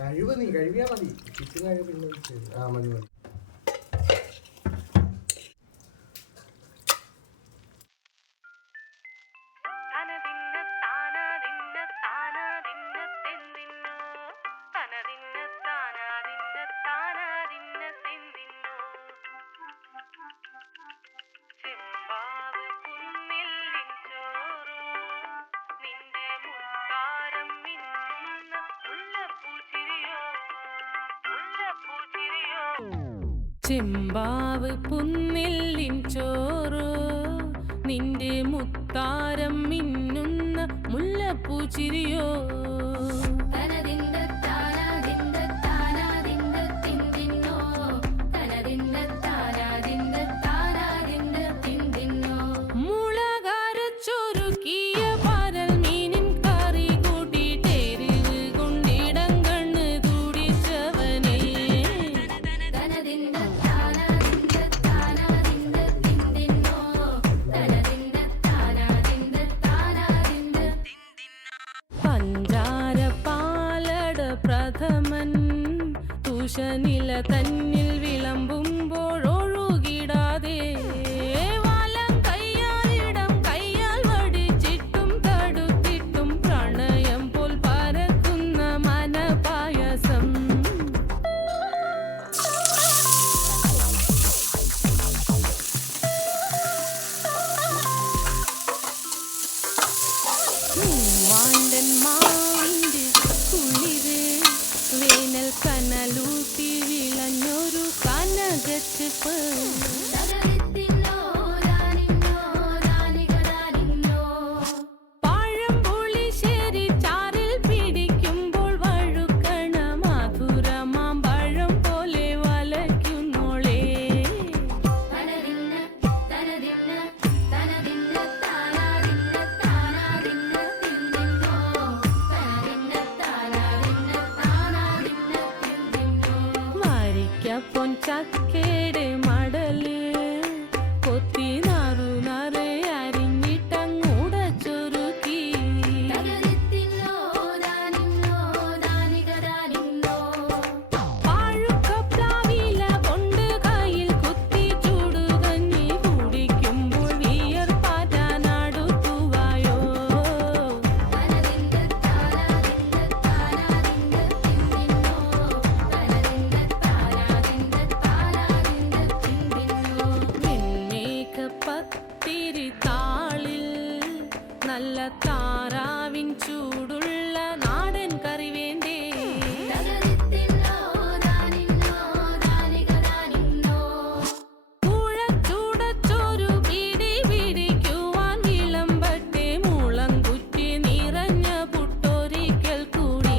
കഴിവ് നീ കഴിവിയാ മതി. ചിക്കൻ കഴിവ് പിന്നെ മതി മതി. ചെമ്പാവ് പുന്നില്ലിൻ ചോറ് നിന്റെ മുത്താരം മിന്നുന്ന മുല്ലപ്പൂ ചിരിയോ. പ്രഥമൻ തുഷനില തന്നിൽ വിളമ്പുമ്പോഴൊഴുകിടാതെ വലം കയ്യാലിടം കയ്യാൽ വടിച്ചിട്ടും തടുത്തിട്ടും പ്രണയം പോൽ പരക്കുന്ന മനപായസം. വാണ്ടൻ മാവിന്റെ കുളിര് വേനൽ കനലൂട്ടി വിളഞ്ഞൊരു കനകച്ചെപ്പ്. പഴംപുളിശ്ശേരി ചാറിൽ പിടിക്കുമ്പോൾ വഴുക്കണ മധുരമാം പഴം പോലെ വലയ്ക്കുന്നോളേ. പൊൻചക്കേടെ മടല് കൊത്തി നാറു നാറ് അരിഞ്ഞിട്ടങ്ങൂട ചൊരുക്കി. പാഴുക്കപ്ലാവില കൊണ്ട് കയ്യിൽ കുത്തി ചൂടുകഞ്ഞി കുടിക്കുമ്പോൾ വിയർപ്പാറ്റാനടുത്തുവായോ. പത്തിരി താളിൽ നല്ല താറാവിൻ ചൂടുള്ള നാടൻ കറി വേണ്ടേ. കുഴച്ചുടച്ചൊരു പിടി പിടിക്കുവാൻ വിളമ്പട്ടെ മുളം കുറ്റി നിറഞ്ഞ പുട്ടൊരിക്കൽ കൂടി.